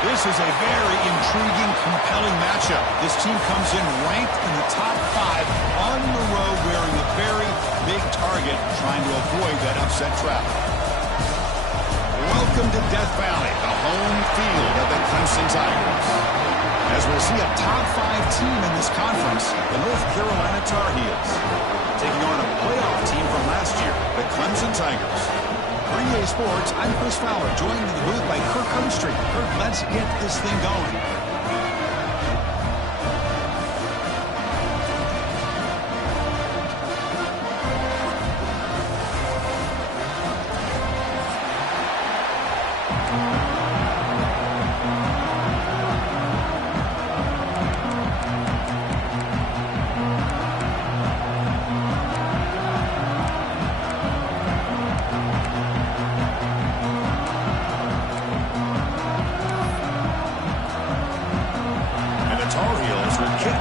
This is a very intriguing, compelling matchup. This team comes in ranked in the top 5 on the road wearing a very big target, trying to avoid that upset trap. Welcome to Death Valley, the home field of the Clemson Tigers. As we'll see a top 5 team in this conference, the North Carolina Tar Heels, taking on a playoff team from last year, the Clemson Tigers. For EA Sports, I'm Chris Fowler, joined in the booth by Kirk Humstreet. Kirk, let's get this thing going.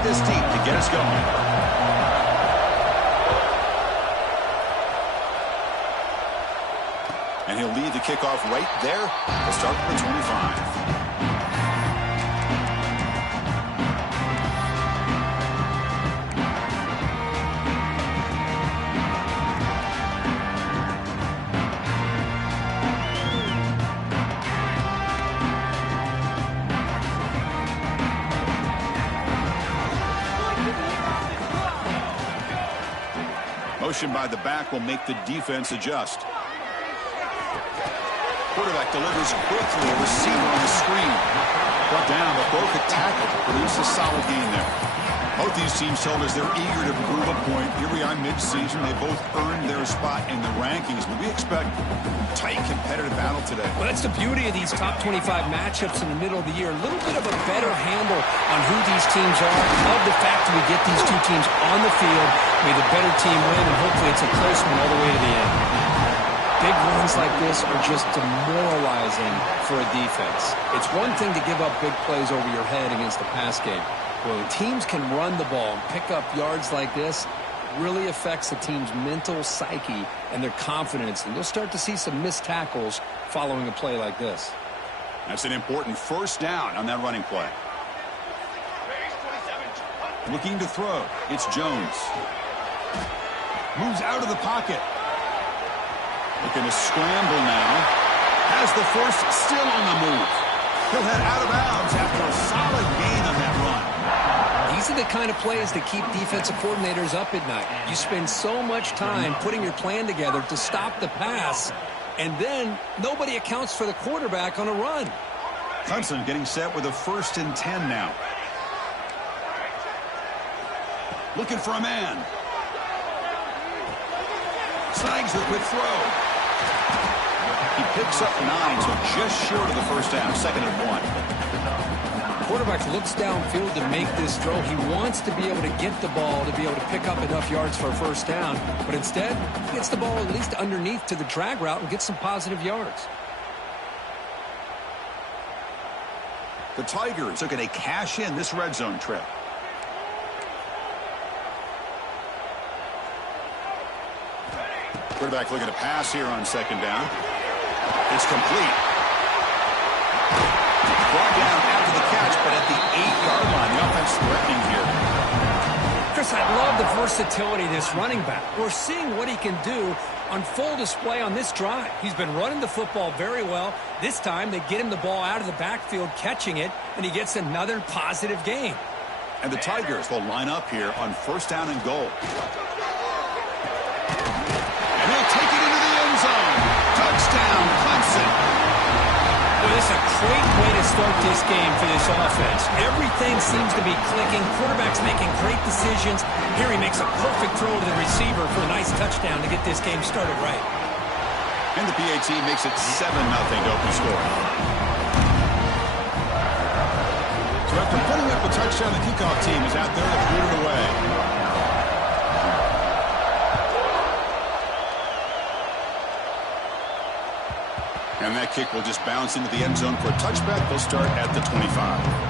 This deep to get us going. And he'll lead the kickoff right there to start the 25. Motion by the back will make the defense adjust. Quarterback delivers quickly. A receiver on the screen. Brought down, but broke a tackle to produce a solid gain there. Both these teams told us they're eager to prove a point. Here we are mid-season. They both earned their spot in the rankings, but we expect tight, competitive battle today. Well, that's the beauty of these top 25 matchups in the middle of the year. A little bit of a better handle on who these teams are. Love the fact that we get these two teams on the field. May the better team win, and hopefully it's a close one all the way to the end. Big runs like this are just demoralizing for a defense. It's one thing to give up big plays over your head against the pass game. When teams can run the ball and pick up yards like this, it really affects the team's mental psyche and their confidence. And you'll start to see some missed tackles following a play like this. That's an important first down on that running play. Looking to throw. It's Jones. Moves out of the pocket. Looking to scramble now. Has the first, still on the move. He'll head out of bounds after a solid gain on that run. These are the kind of plays that keep defensive coordinators up at night. You spend so much time putting your plan together to stop the pass, and then nobody accounts for the quarterback on a run. Clemson getting set with a 1st and 10 now. Looking for a man. Snags the quick throw. He picks up 9, so just short of the first down. 2nd and 1. Quarterback looks downfield to make this throw. He wants to be able to get the ball to be able to pick up enough yards for a first down, but instead he gets the ball at least underneath to the drag route and gets some positive yards. The Tigers looking to cash in this red zone trip. Quarterback looking to pass here on 2nd down. It's complete. Brought down after the catch, but at the 8-yard line, the offense threatening here. Chris, I love the versatility of this running back. We're seeing what he can do on full display on this drive. He's been running the football very well. This time, they get him the ball out of the backfield, catching it, and he gets another positive gain. And the Tigers will line up here on 1st down and goal. And he'll take it into the end zone. Touchdown, Clemson. Well, this is a great way to start this game for this offense. Everything seems to be clicking. Quarterback's making great decisions. Here he makes a perfect throw to the receiver for a nice touchdown to get this game started right. And the PAT makes it 7-0 to open score. So after putting up a touchdown, the kickoff team is out there to boot it away. And that kick will just bounce into the end zone for a touchback. They'll start at the 25.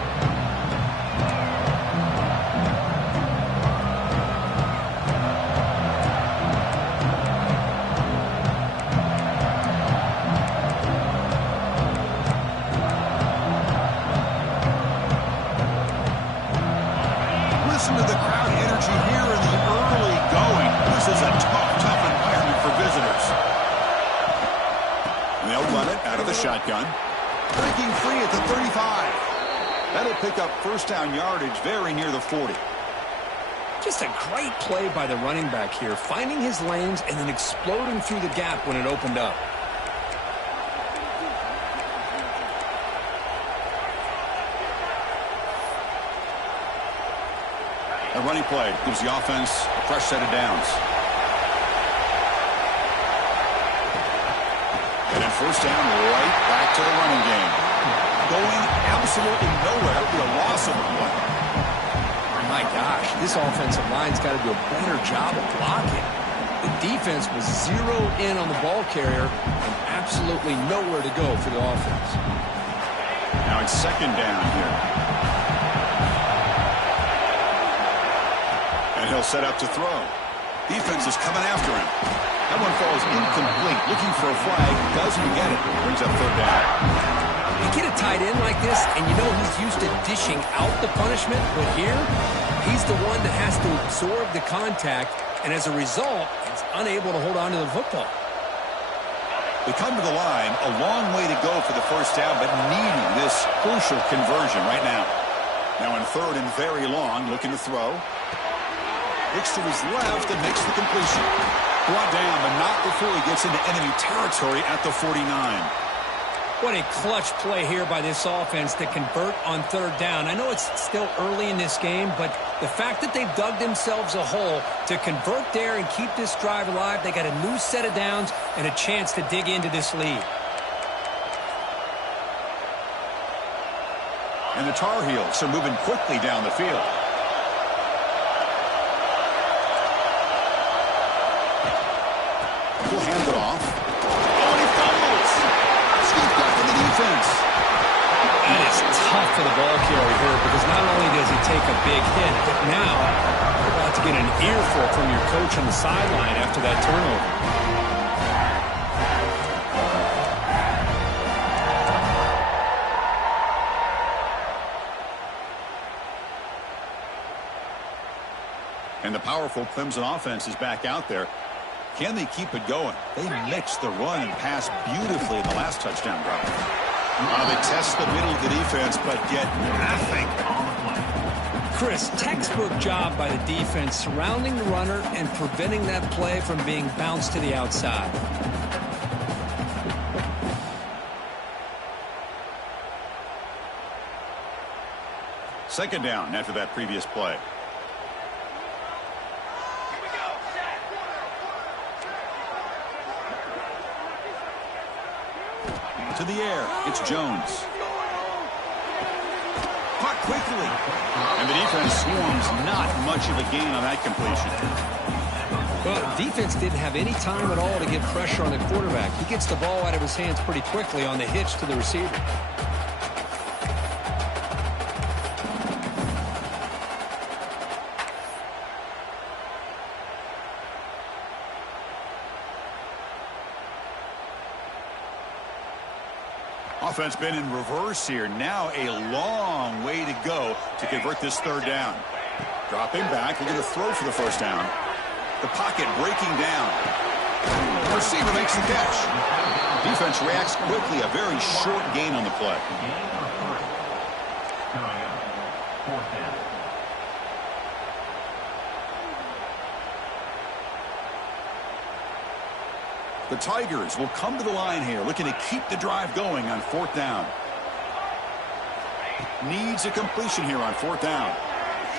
shotgun. Breaking free at the 35. That'll pick up first down yardage very near the 40. Just a great play by the running back here, finding his lanes and then exploding through the gap when it opened up. A running play gives the offense a fresh set of downs. And then first down, right back to the running game. Going absolutely nowhere. That would be a loss of a play. My gosh, this offensive line's got to do a better job of blocking. The defense was zeroed in on the ball carrier and absolutely nowhere to go for the offense. Now it's second down here. And he'll set up to throw. Defense is coming after him. That one falls incomplete. Looking for a flag. Doesn't get it. Brings up third down. You get a tight end like this, and you know he's used to dishing out the punishment, but here, he's the one that has to absorb the contact, and as a result, he's unable to hold on to the football. They come to the line, a long way to go for the first down, but needing this crucial conversion right now. Now in third and very long, looking to throw. Looks to his left and makes the completion. Brought down, but not before he gets into enemy territory at the 49. What a clutch play here by this offense to convert on third down. I know it's still early in this game, but the fact that they've dug themselves a hole to convert there and keep this drive alive, they got a new set of downs and a chance to dig into this lead. And the Tar Heels are moving quickly down the field. He'll hand it off. That is tough for the ball carrier here because not only does he take a big hit, but now you're about to get an earful from your coach on the sideline after that turnover. And the powerful Clemson offense is back out there. Can they keep it going? They mixed the run and pass beautifully in the last touchdown drive. They test the middle of the defense, but get nothing on the play. Chris, textbook job by the defense surrounding the runner and preventing that play from being bounced to the outside. Second down after that previous play. To the air, it's Jones. Caught quickly. And the defense swarms, not much of a gain on that completion. Well, defense didn't have any time at all to get pressure on the quarterback. He gets the ball out of his hands pretty quickly on the hitch to the receiver. Offense been in reverse here. Now a long way to go to convert this third down. Dropping back, looking to throw for the first down. The pocket breaking down. The receiver makes the catch. Defense reacts quickly. A very short gain on the play. The Tigers will come to the line here, looking to keep the drive going on fourth down. Needs a completion here on fourth down.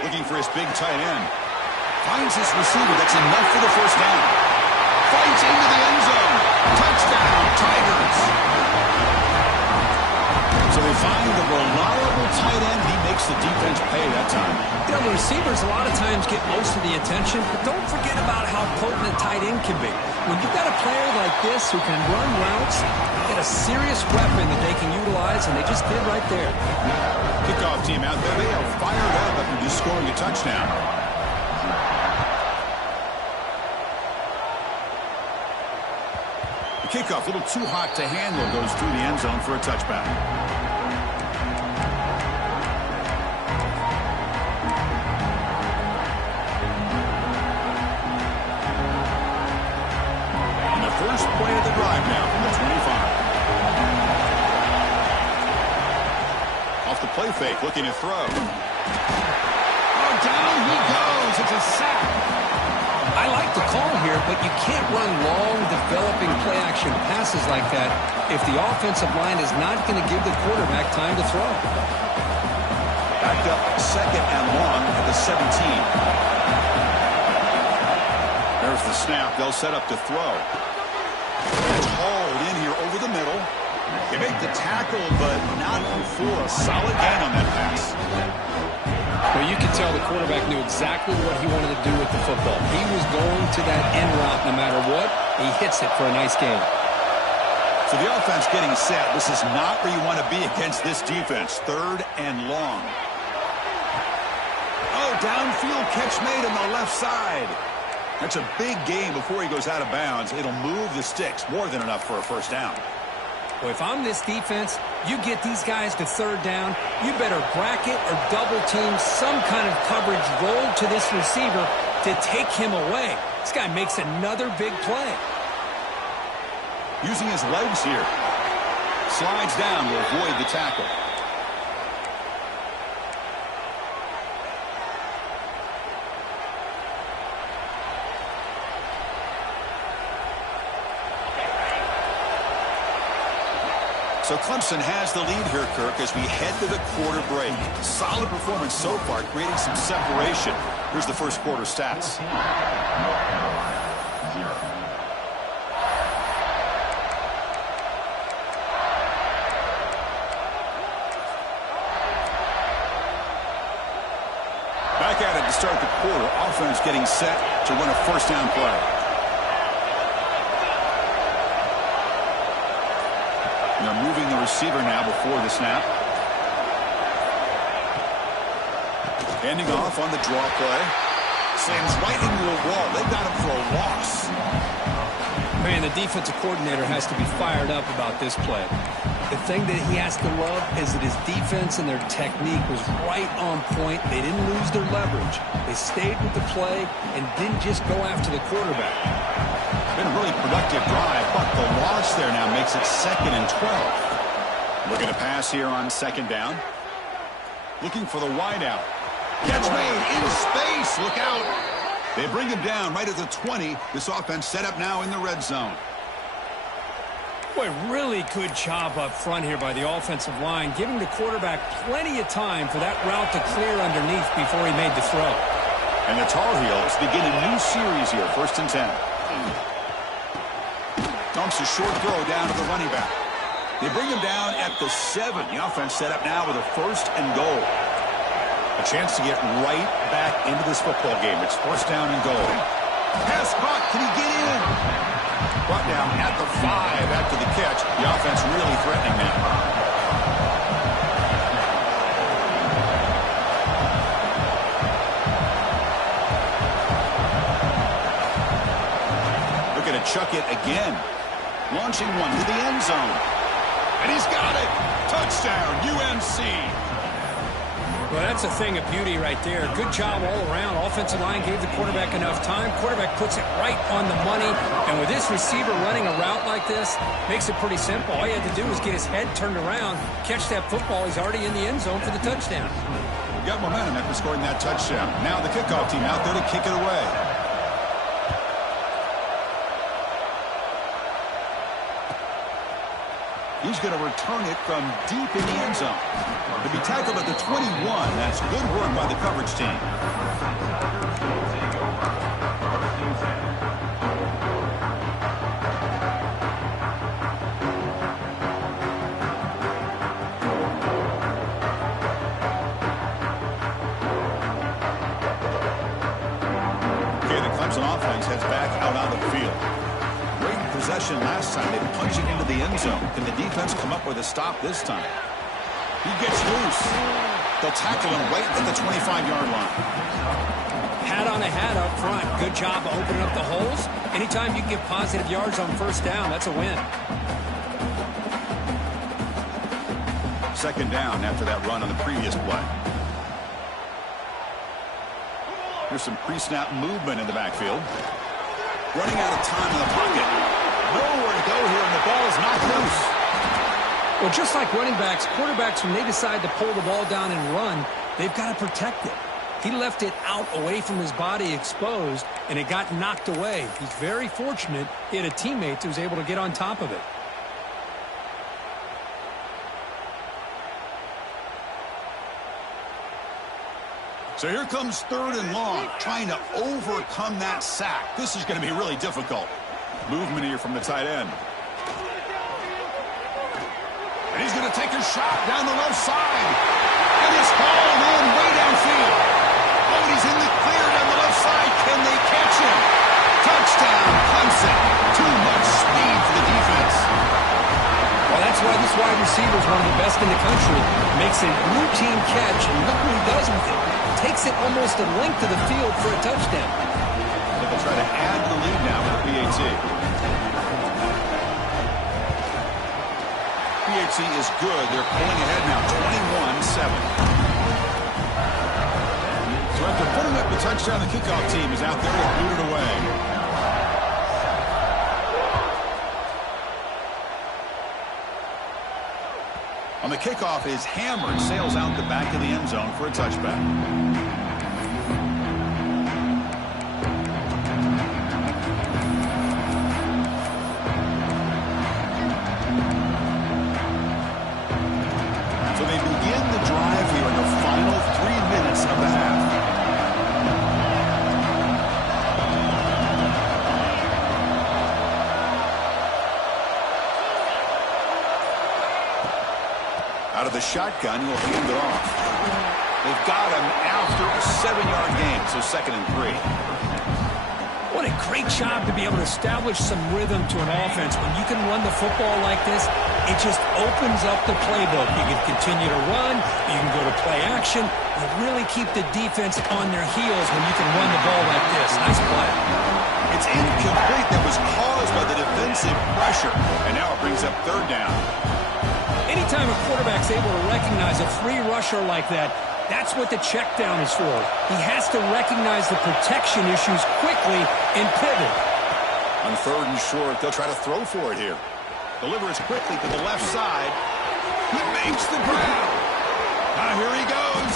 Looking for his big tight end. Finds his receiver. That's enough for the first down. Fights into the end zone. Touchdown, Tigers. So they find the reliable tight end. He makes the defense pay that time. You know, the receivers a lot of times get most of the attention, but don't forget about how potent a tight end can be. When you've got a player like this who can run routes, you got a serious weapon that they can utilize, and they just did right there. Kickoff team out there. They are fired up after just scoring a touchdown. The kickoff, a little too hot to handle, goes through the end zone for a touchback. First play of the drive now from the 25. off the play fake, looking to throw. Oh, down he goes. It's a sack. I like the call here, but you can't run long, developing play-action passes like that if the offensive line is not going to give the quarterback time to throw. Backed up 2nd and long at the 17. There's the snap. They'll set up to throw. It's hauled in here over the middle. They make the tackle, but not before a solid gain on that pass. Well, you can tell the quarterback knew exactly what he wanted to do with the football. He was going to that end route no matter what. He hits it for a nice gain. So the offense getting set. This is not where you want to be against this defense. 3rd and long. Oh, downfield catch made on the left side. That's a big gain before he goes out of bounds. It'll move the sticks. More than enough for a first down. Well, if I'm this defense, you get these guys to 3rd down, you better bracket or double team some kind of coverage roll to this receiver to take him away. This guy makes another big play. Using his legs here. Slides down to avoid the tackle. So Clemson has the lead here, Kirk, as we head to the quarter break. Solid performance so far, creating some separation. Here's the first quarter stats. Back at it to start the quarter. Offense getting set to run a first down play. They're moving the receiver now before the snap. Handing off on the draw play. Slams right into a wall. They got him for a loss. Man, the defensive coordinator has to be fired up about this play. The thing that he has to love is that his defense and their technique was right on point. They didn't lose their leverage. They stayed with the play and didn't just go after the quarterback. Been a really productive drive, but the loss there now makes it 2nd and 12. Looking to pass here on 2nd down. Looking for the wideout. Catch made in space. Look out. They bring him down right at the 20. This offense set up now in the red zone. Boy, really good job up front here by the offensive line, giving the quarterback plenty of time for that route to clear underneath before he made the throw. And the Tar Heels begin a new series here, 1st and 10. Dumps a short throw down to the running back. They bring him down at the 7. The offense set up now with a 1st and goal. A chance to get right back into this football game. It's 1st down and goal. Pass caught. Can he get in? Brought down at the 5 after the catch. The offense really threatening now. Looking to chuck it again. Launching one to the end zone. And he's got it. Touchdown, UNC. Well, that's a thing of beauty right there. Good job all around. Offensive line gave the quarterback enough time. Quarterback puts it right on the money. And with this receiver running a route like this, makes it pretty simple. All you had to do was get his head turned around, catch that football. He's already in the end zone for the touchdown. Got momentum after scoring that touchdown. Now the kickoff team out there to kick it away. He's going to return it from deep in the end zone. To be tackled at the 21. That's good work by the coverage team. Okay, the Clemson offense heads back out on the field. Possession last time. They were punching into the end zone. Can the defense come up with a stop this time? He gets loose. They'll tackle him right at the 25-yard line. Hat on a hat up front. Good job of opening up the holes. Anytime you can get positive yards on 1st down, that's a win. 2nd down after that run on the previous play. There's some pre-snap movement in the backfield. Running out of time in the pocket. Nowhere to go here, and the ball is knocked loose. Well, just like running backs, quarterbacks, when they decide to pull the ball down and run, they've got to protect it. He left it out away from his body exposed, and it got knocked away. He's very fortunate he had a teammate who was able to get on top of it. So here comes 3rd and long, trying to overcome that sack. This is going to be really difficult. Movement here from the tight end. And he's going to take a shot down the left side. And it's hauled in way downfield. Oh, he's in the clear down the left side. Can they catch him? Touchdown, Clemson. Too much speed for the defense. Well, that's why this wide receiver is one of the best in the country. Makes a routine catch, and look what he does with it. Takes it almost a length of the field for a touchdown. They'll try to add to the lead now with the PAT. PAT is good. They're pulling ahead now, 21-7. So after putting up the touchdown, the kickoff team is out there to boot it away. On the kickoff is hammered, sails out the back of the end zone for a touchback. So they begin the drive here in the final 3 minutes of the half. Out of the shotgun, he'll hand it off. They've got him after a 7-yard gain, so 2nd and 3. What a great job to be able to establish some rhythm to an offense. When you can run the football like this, it just opens up the playbook. You can continue to run, you can go to play action, and really keep the defense on their heels when you can run the ball like this. Nice play. It's incomplete. That was caused by the defensive pressure, and now it brings up 3rd down. Anytime a quarterback's able to recognize a free rusher like that, that's what the check down is for. He has to recognize the protection issues quickly and pivot. On 3rd and short, they'll try to throw for it here. Delivers quickly to the left side. He makes the grab. Now here he goes.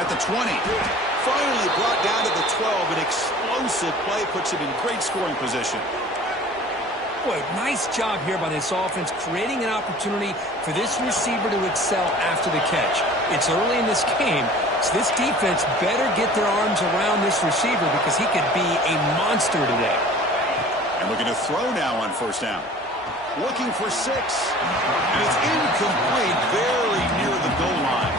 At the 20. Finally brought down to the 12. An explosive play puts him in great scoring position. Boy, nice job here by this offense, creating an opportunity for this receiver to excel after the catch. It's early in this game, so this defense better get their arms around this receiver because he could be a monster today. And looking to throw now on 1st down. Looking for 6. And it's incomplete, very near the goal line.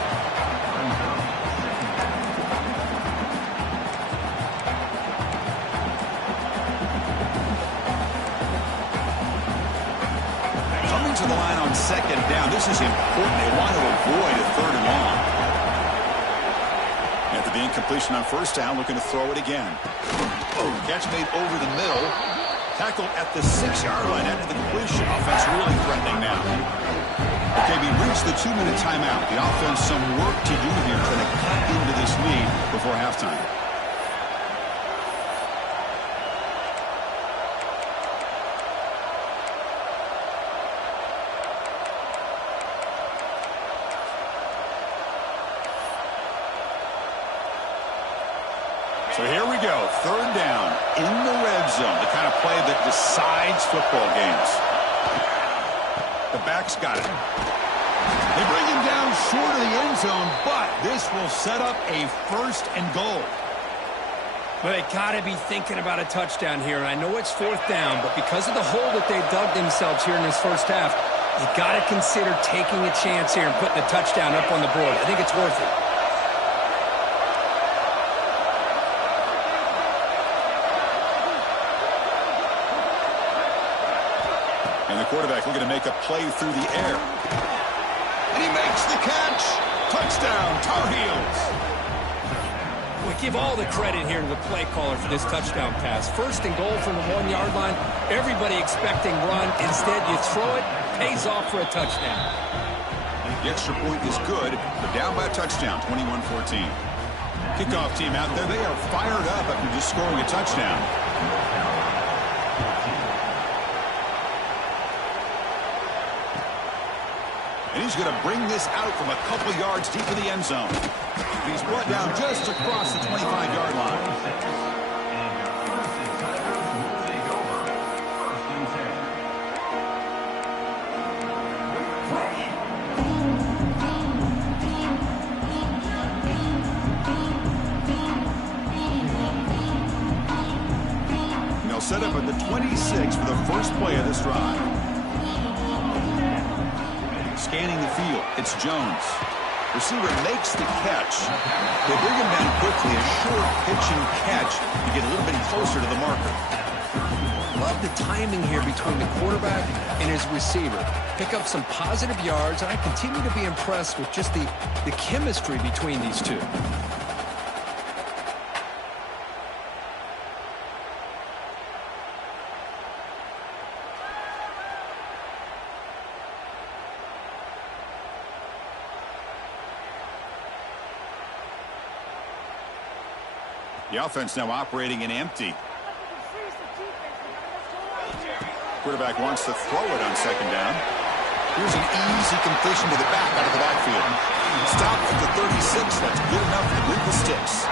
To the line on 2nd down. This is important. They want to avoid a 3rd and long. After the incompletion on 1st down, looking to throw it again. Oh, catch made over the middle. Tackled at the 6-yard line after the completion. Offense really threatening now. Okay, we reached the 2-minute timeout. The offense some work to do here trying to cut into this lead before halftime. So here we go, 3rd down in the red zone, the kind of play that decides football games. The back's got it. They bring him down short of the end zone, but this will set up a 1st and goal. Well, they got to be thinking about a touchdown here, and I know it's 4th down, but because of the hole that they've dug themselves here in this first half, you got to consider taking a chance here and putting a touchdown up on the board. I think it's worth it. And the quarterback looking to make a play through the air. And he makes the catch. Touchdown, Tar Heels. We give all the credit here to the play caller for this touchdown pass. 1st and goal from the 1-yard line. Everybody expecting run. Instead, you throw it, pays off for a touchdown. The extra point is good. They're down by a touchdown, 21-14. Kickoff team out there. They are fired up after just scoring a touchdown. He's going to bring this out from a couple yards deep in the end zone. He's brought down just across the 25-yard line. Set up at the 26 for the first play of this drive. Scanning the field, it's Jones. Receiver makes the catch. They bring him down quickly, a short pitch and catch to get a little bit closer to the marker. Love the timing here between the quarterback and his receiver. Pick up some positive yards, and I continue to be impressed with just the chemistry between these two. The offense now operating in empty. Quarterback wants to throw it on second down. Here's an easy completion to the back out of the backfield. Stop at the 36. That's good enough to move the sticks.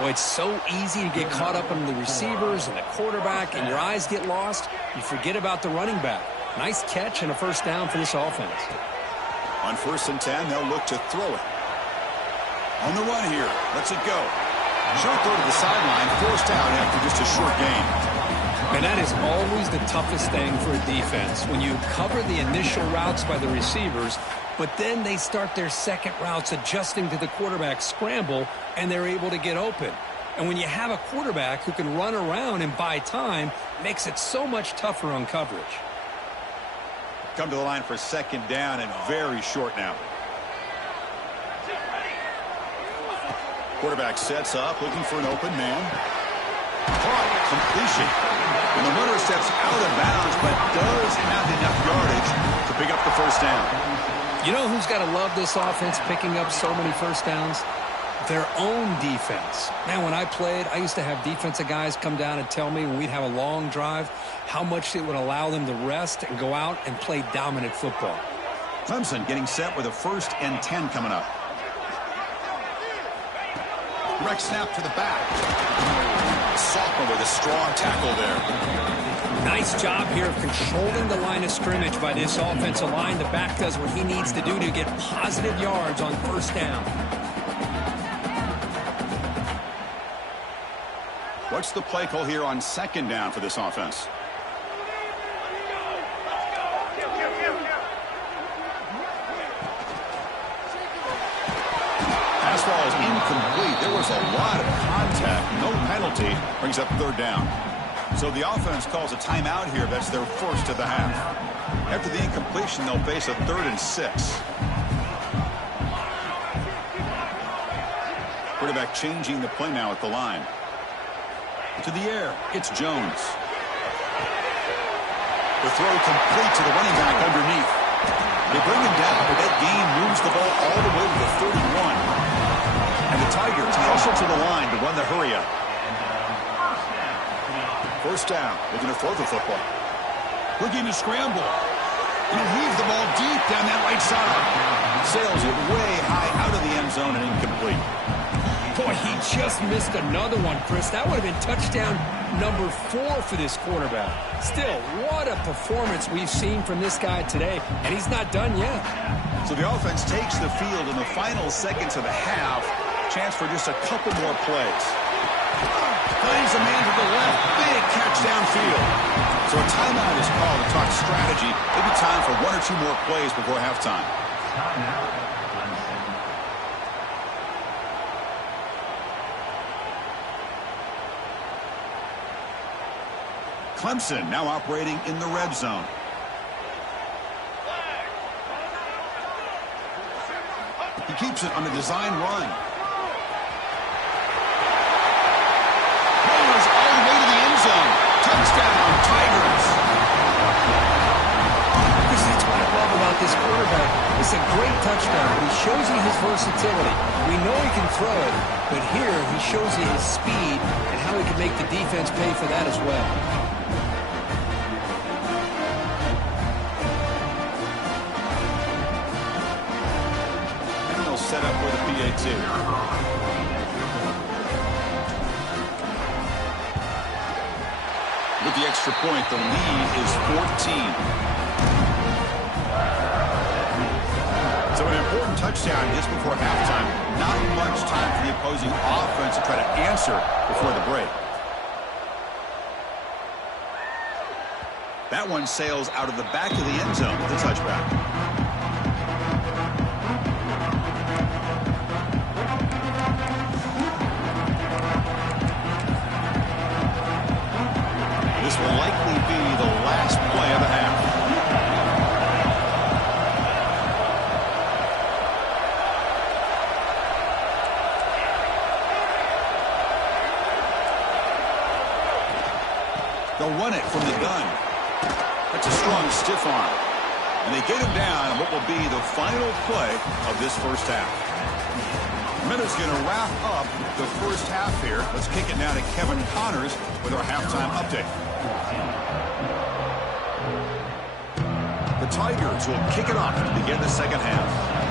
Boy, it's so easy to get caught up on the receivers and the quarterback, and your eyes get lost. You forget about the running back. Nice catch and a first down for this offense. On 1st and 10, they'll look to throw it. On the run here. Lets it go. Short throw to the sideline, forced out after just a short gain. And that is always the toughest thing for a defense, when you cover the initial routes by the receivers, but then they start their second routes adjusting to the quarterback's scramble, and they're able to get open. And when you have a quarterback who can run around and buy time, it makes it so much tougher on coverage. Come to the line for second down and very short now. Quarterback sets up, looking for an open man. Caught, completion. And the runner steps out of bounds, but does have enough yardage to pick up the first down. You know who's got to love this offense picking up so many first downs? Their own defense. Man, when I played, I used to have defensive guys come down and tell me when we'd have a long drive how much it would allow them to rest and go out and play dominant football. Clemson getting set with a 1st and 10 coming up. Direct snap to the back. Sophomore with a strong tackle there. Nice job here of controlling the line of scrimmage by this offensive line. The back does what he needs to do to get positive yards on first down. What's the play call here on second down for this offense? Ball is incomplete. There was a lot of contact. No penalty. Brings up 3rd down. So the offense calls a timeout here. That's their first of the half. After the incompletion, they'll face a 3rd and 6. Quarterback changing the play now at the line. To the air. It's Jones. The throw complete to the running back underneath. They bring him down, but that gain moves the ball all the way to the 31. And the Tigers also to the line to run the hurry-up. First down. Looking to throw the football. Looking to scramble. And heave the ball deep down that right side. Sails it way high out of the end zone and incomplete. Boy, he just missed another one, Chris. That would have been touchdown number 4 for this quarterback. Still, what a performance we've seen from this guy today, and he's not done yet. So the offense takes the field in the final seconds of the half. Chance for just a couple more plays. Finds a man to the left. Big catch downfield. So a timeout is called to talk strategy. Maybe time for 1 or 2 more plays before halftime. Clemson now operating in the red zone. He keeps it on a design run. Goes all the way to the end zone. Touchdown, Tigers. Because that's what I love about this quarterback. It's a great touchdown. He shows you his versatility. We know he can throw it, but here he shows you his speed and how he can make the defense pay for that as well. take two. With the extra point, the lead is 14. So an important touchdown just before halftime. Not much time for the opposing offense to try to answer before the break. That one sails out of the back of the end zone with a touchback. This will likely be the last play of the half. They'll run it from the gun. That's a strong stiff arm. And they get him down on what will be the final play of this first half. Minutes going to wrap up the first half here. Let's kick it now to Kevin Connors with our halftime update. The Tigers will kick it off to begin the second half.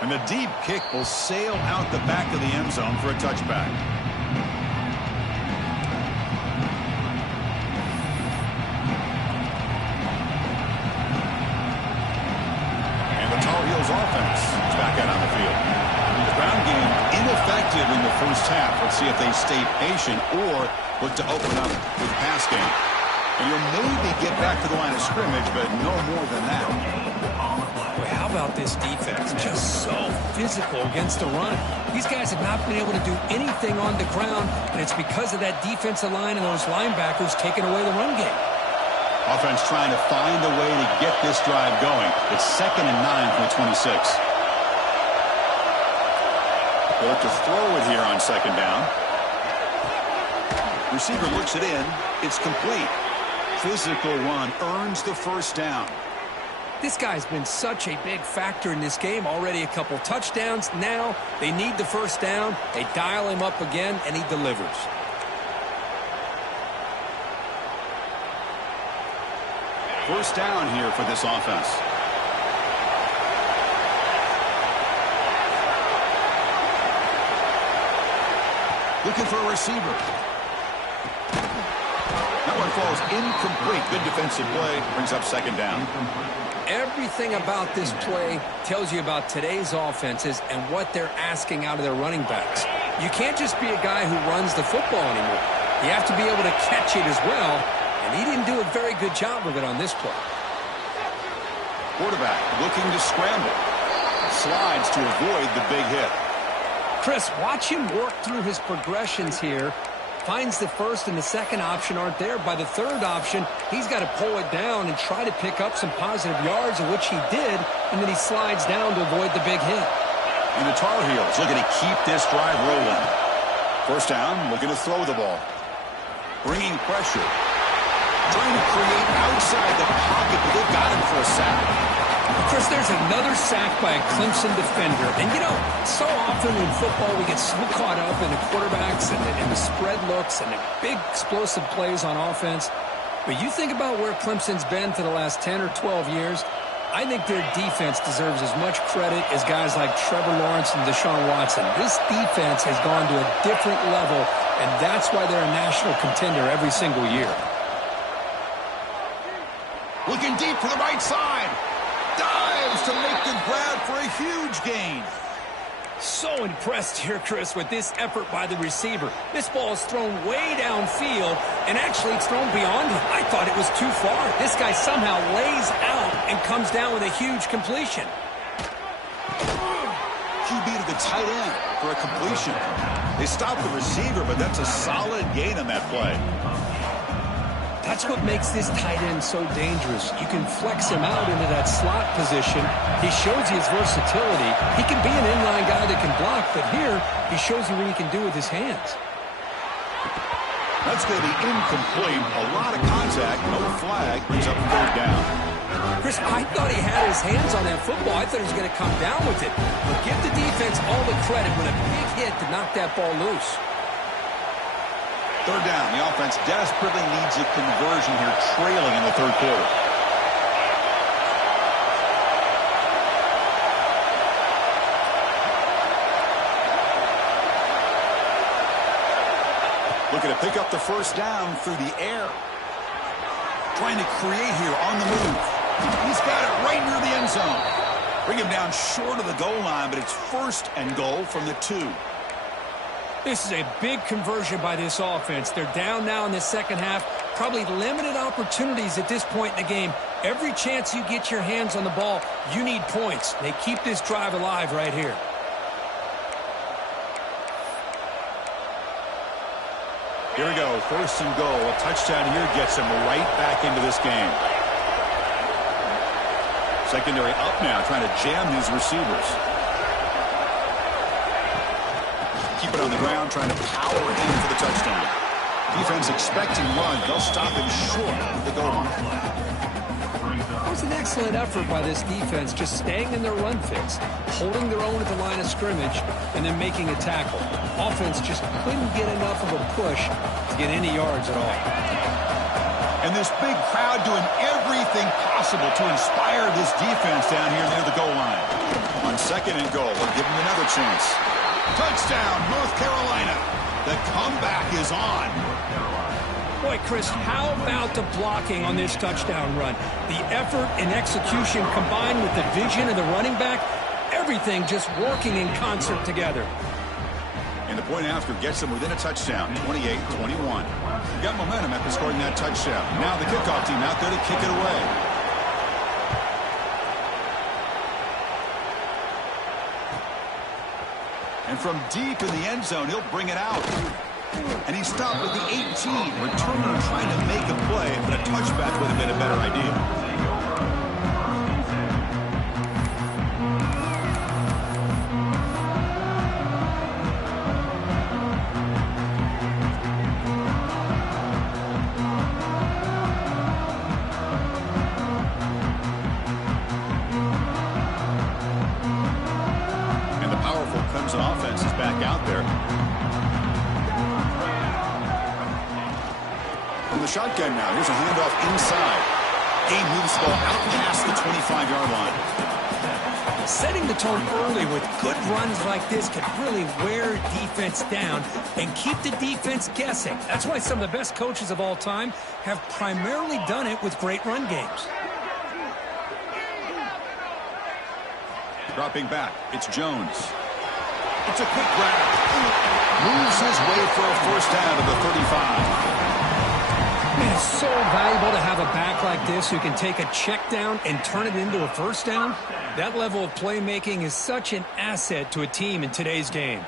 And the deep kick will sail out the back of the end zone for a touchback. And the Tar Heels offense is back out on the field. The ground game ineffective in the first half. Let's see if they stay patient or look to open up with the pass game. And you'll maybe get back to the line of scrimmage, but no more than that. How about this defense? Just so physical against the run. These guys have not been able to do anything on the ground, and it's because of that defensive line and those linebackers taking away the run game. Offense trying to find a way to get this drive going. It's 2nd and 9 from the 26. They'll look to throw it here on 2nd down. Receiver looks it in. It's complete. Physical run earns the first down. This guy's been such a big factor in this game. Already a couple touchdowns. Now they need the first down. They dial him up again, and he delivers. First down here for this offense. Looking for a receiver. That one falls incomplete. Good defensive play. Brings up 2nd down. Everything about this play tells you about today's offenses and what they're asking out of their running backs. You can't just be a guy who runs the football anymore. You have to be able to catch it as well, and he didn't do a very good job of it on this play. Quarterback looking to scramble. Slides to avoid the big hit. Chris, watch him work through his progressions here. Finds the first and the second option aren't there. By the third option, he's got to pull it down and try to pick up some positive yards, of which he did, and then he slides down to avoid the big hit. And the Tar Heels looking to keep this drive rolling. First down, looking to throw the ball. Bringing pressure. Trying to create outside the pocket, but they've got him for a sack. Chris, there's another sack by a Clemson defender. And, you know, so often in football we get so caught up in the quarterbacks and the spread looks and the big explosive plays on offense. But you think about where Clemson's been for the last 10 or 12 years, I think their defense deserves as much credit as guys like Trevor Lawrence and Deshaun Watson. This defense has gone to a different level, and that's why they're a national contender every single year. Looking deep for the right side. Dives to make the grab for a huge gain. So impressed here, Chris, with this effort by the receiver. This ball is thrown way downfield, and actually it's thrown beyond him. I thought it was too far. This guy somehow lays out and comes down with a huge completion. QB to the tight end for a completion. They stopped the receiver, but that's a solid gain on that play. That's what makes this tight end so dangerous. You can flex him out into that slot position. He shows you his versatility. He can be an inline guy that can block, but here he shows you what he can do with his hands. That's going to be incomplete. A lot of contact, no flag, brings up 3rd down. Chris, I thought he had his hands on that football. I thought he was going to come down with it. But give the defense all the credit when a big hit to knock that ball loose. Third down. The offense desperately needs a conversion here, trailing in the third quarter. Looking to pick up the first down through the air. Trying to create here on the move. He's got it right near the end zone. Bring him down short of the goal line, but it's first and goal from the 2. This is a big conversion by this offense. They're down now in the second half. Probably limited opportunities at this point in the game. Every chance you get your hands on the ball, you need points. They keep this drive alive right here. Here we go, first and goal. A touchdown here gets him right back into this game. Secondary up now, trying to jam these receivers. Keep it on the ground, trying to power in for the touchdown. Defense expecting run. They'll stop him short of the goal line. That was an excellent effort by this defense, just staying in their run fix, holding their own at the line of scrimmage, and then making a tackle. Offense just couldn't get enough of a push to get any yards at all. And this big crowd doing everything possible to inspire this defense down here near the goal line. On second and goal, they'll give him another chance. Touchdown, North Carolina. The comeback is on. Boy, Chris, how about the blocking on this touchdown run? The effort and execution combined with the vision of the running back, everything just working in concert together. And the point after gets them within a touchdown, 28-21. Got momentum after scoring that touchdown. Now the kickoff team out there to kick it away. And from deep in the end zone, he'll bring it out. And he stopped at the 18. Returner trying to make a play, but a touchback would have been a better idea. Clemson offense is back out there. From the shotgun now. Here's a handoff inside. Game moves the ball out past the 25-yard line. Setting the tone early with good runs like this can really wear defense down and keep the defense guessing. That's why some of the best coaches of all time have primarily done it with great run games. Dropping back. It's Jones. It's a quick grab. Moves his way for a first down to the 35. Man, it's so valuable to have a back like this who can take a check down and turn it into a first down. That level of playmaking is such an asset to a team in today's game.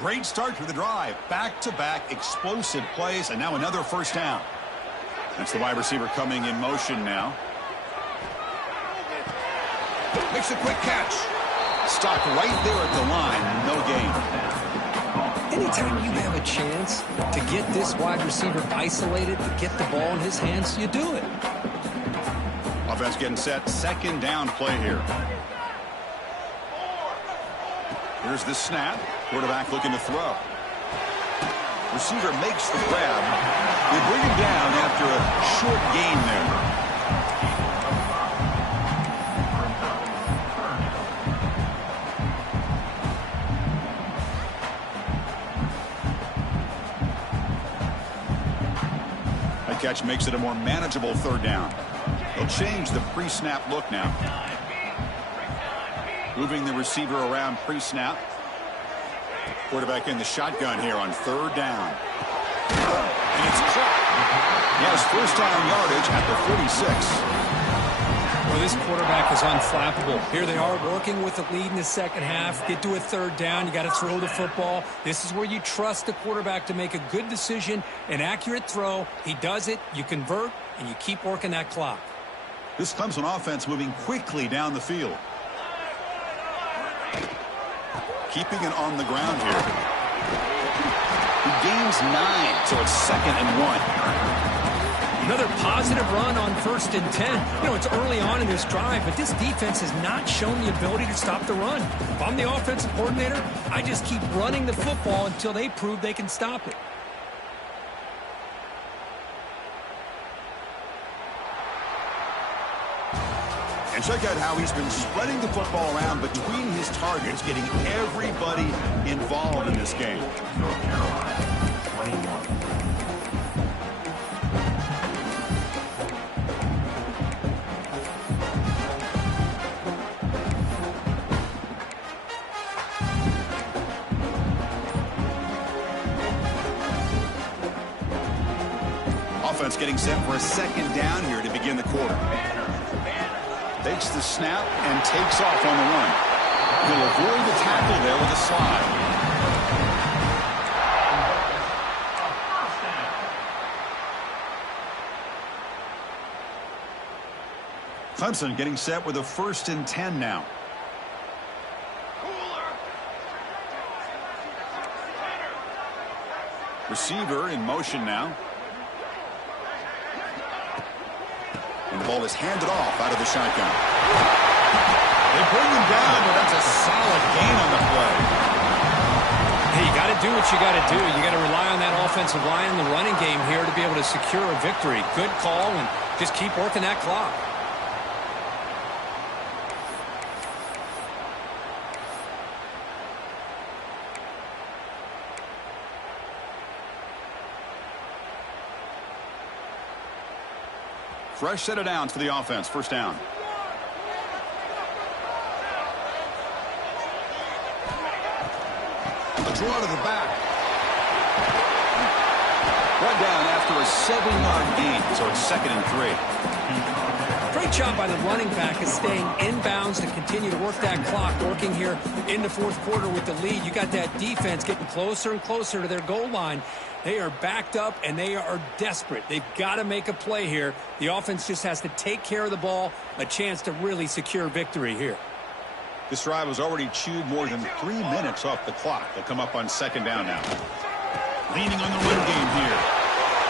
Great start to the drive. Back-to-back explosive plays, and now another first down. That's the wide receiver coming in motion now. Makes a quick catch. Stopped right there at the line. No gain. Anytime you have a chance to get this wide receiver isolated, to get the ball in his hands, you do it. Offense getting set. Second down play here. Here's the snap. Quarterback looking to throw. Receiver makes the grab. They bring him down after a short gain there. That catch makes it a more manageable third down. They'll change the pre-snap look now. Moving the receiver around pre-snap. Quarterback in the shotgun here on third down. And it's caught. He has first down yardage at the 46. Well, this quarterback is unflappable. Here they are working with the lead in the second half. Get to a third down. You got to throw the football. This is where you trust the quarterback to make a good decision, an accurate throw. He does it. You convert, and you keep working that clock. This Clemson offense moving quickly down the field. Keeping it on the ground here. He gains 9, so it's 2nd and 1. Another positive run on 1st and 10. You know, it's early on in this drive, but this defense has not shown the ability to stop the run. If I'm the offensive coordinator, I just keep running the football until they prove they can stop it. And check out how he's been spreading the football around between his targets, getting everybody involved in this game. Offense getting set for a 2nd down here to begin the quarter. Takes the snap and takes off on the run. He'll avoid the tackle there with a slide. Clemson getting set with a 1st and 10 now. Receiver in motion now. And the ball is handed off out of the shotgun. They bring him down, but that's a solid gain on the play. Hey, you got to do what you got to do. You got to rely on that offensive line in the running game here to be able to secure a victory. Good call, and just keep working that clock. Fresh set of downs for the offense. 1st down. A draw to the back. One down after a 7-yard gain, so it's 2nd and 3. Great job by the running back of staying inbounds to continue to work that clock, working here in the 4th quarter with the lead. You got that defense getting closer and closer to their goal line. They are backed up, and they are desperate. They've got to make a play here. The offense just has to take care of the ball, a chance to really secure victory here. This drive has already chewed more than 3 minutes off the clock. They'll come up on 2nd down now. Leaning on the run game here.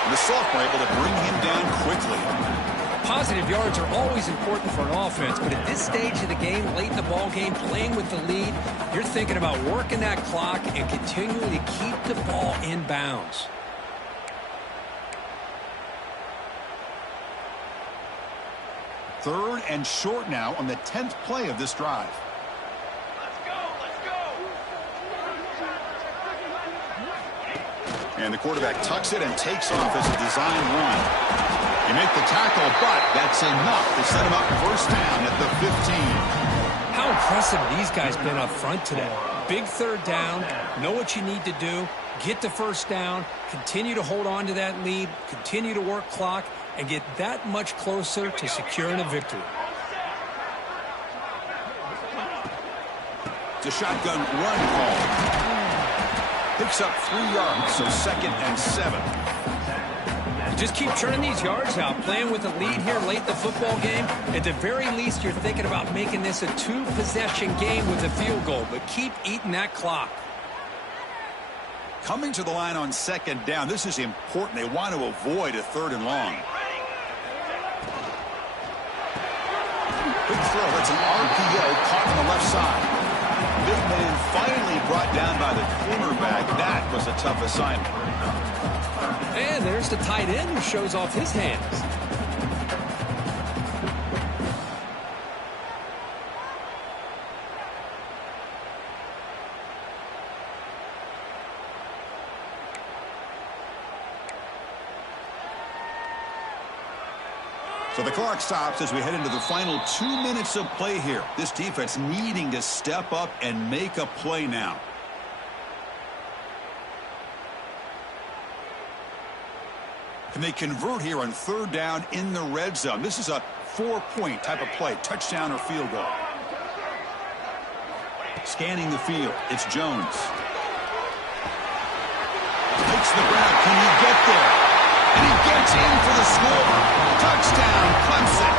And the sophomore able to bring him down quickly. Positive yards are always important for an offense, but at this stage of the game, late in the ball game, playing with the lead, you're thinking about working that clock and continuing to keep the ball in bounds. Third and short now on the 10th play of this drive. And the quarterback tucks it and takes off as a design run. You make the tackle, but that's enough to set him up 1st down at the 15. How impressive these guys been up front today. Big 3rd down, know what you need to do, get the 1st down, continue to hold on to that lead, continue to work clock, and get that much closer to securing a victory. It's a shotgun run call. Picks up 3 yards, so 2nd and 7. Just keep churning these yards out, playing with the lead here late in the football game. At the very least, you're thinking about making this a 2-possession game with a field goal, but keep eating that clock. Coming to the line on 2nd down, this is important. They want to avoid a 3rd and long. Quick throw, that's an RPO caught on the left side. Big man finally brought down by the cornerback. That was a tough assignment. And there's the tight end who shows off his hands. So the clock stops as we head into the final 2 minutes of play here. This defense needing to step up and make a play now. Can they convert here on 3rd down in the red zone? This is a 4-point type of play, touchdown or field goal. Scanning the field, it's Jones. Takes the grab, can he get there? And he gets in for the score. Touchdown, Clemson.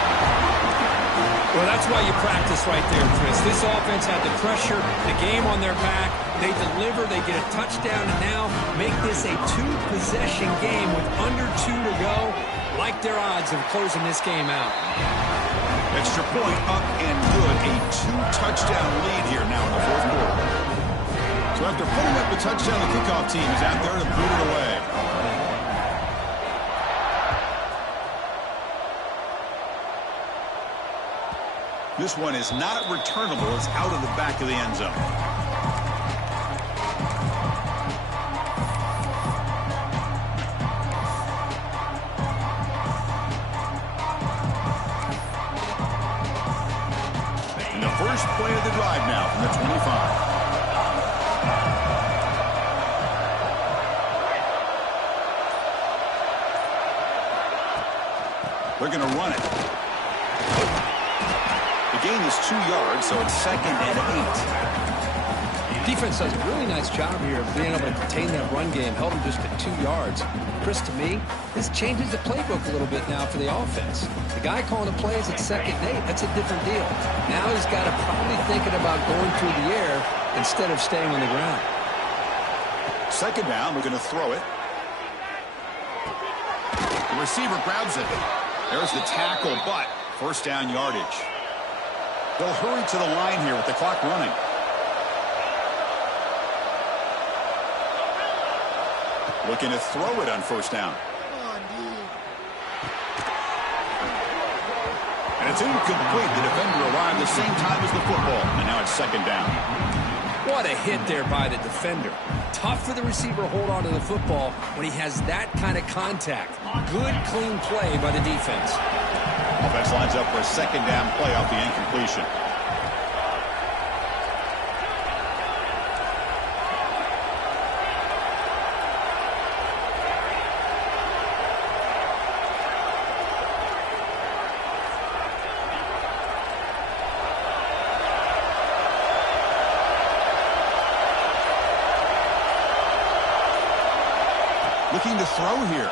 Well, that's why you practice right there, Chris. This offense had the pressure, the game on their back. They deliver, they get a touchdown, and now make this a 2-possession game with under 2 to go. like their odds of closing this game out. Extra point up and good. A 2-touchdown lead here now in the fourth quarter. So after putting up the touchdown, the kickoff team is out there to boot it away. This one is not returnable. It's out of the back of the end zone. And the first play of the drive now from the 25. They're going to run it. The gain is 2 yards, so it's 2nd and 8. Defense does a really nice job here of being able to contain that run game, held them just at 2 yards. Chris, to me, this changes the playbook a little bit now for the offense. The guy calling the plays at 2nd and 8, that's a different deal. Now he's got to probably thinking about going through the air instead of staying on the ground. 2nd down, we're going to throw it. The receiver grabs it. There's the tackle, but first down yardage. They'll hurry to the line here with the clock running. Looking to throw it on first down. And it's incomplete. The defender arrived the same time as the football. And now it's 2nd down. What a hit there by the defender. Tough for the receiver to hold on to the football when he has that kind of contact. Good, clean play by the defense. Offense lines up for a 2nd down play off the incompletion. Looking to throw here.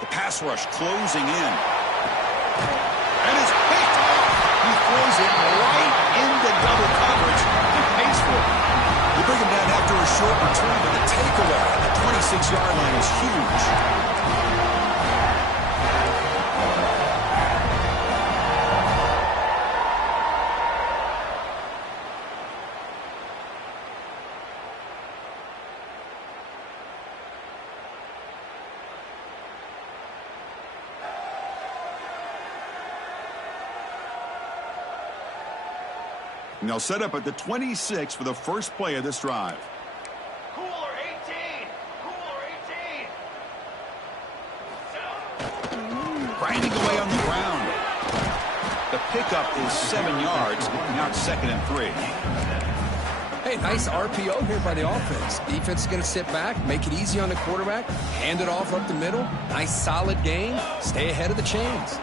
The pass rush closing in. And it's picked off. He throws it right into double coverage and pays for it. They bring him down after a short return, but the takeaway at the 26-yard line is huge. And they'll set up at the 26 for the first play of this drive. Cooler 18! Cooler 18! Grinding away on the ground. The pickup is 7 yards. Now it's 2nd and 3. Hey, nice RPO here by the offense. Defense is going to sit back, make it easy on the quarterback, hand it off up the middle. Nice solid gain. Stay ahead of the chains.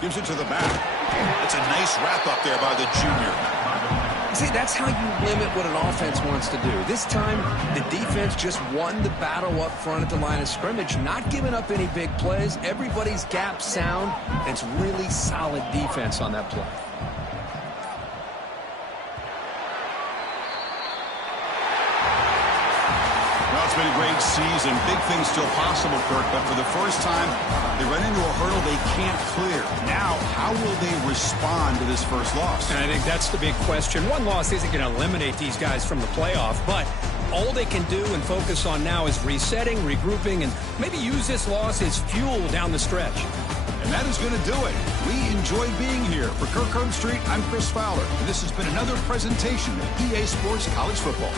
Gives it to the back. That's a nice wrap up there by the junior. See, that's how you limit what an offense wants to do. This time, the defense just won the battle up front at the line of scrimmage, not giving up any big plays. Everybody's gap sound, and it's really solid defense on that play. Well, it's been a great season. Big things still possible, Kirk, but for the first time, they run into a hurdle they can't clear. Now, how will they respond to this first loss? And I think that's the big question. One loss isn't going to eliminate these guys from the playoff, but all they can do and focus on now is resetting, regrouping, and maybe use this loss as fuel down the stretch. And that is going to do it. We enjoyed being here. For Kirk Herbstreit, I'm Chris Fowler, and this has been another presentation of EA Sports College Football.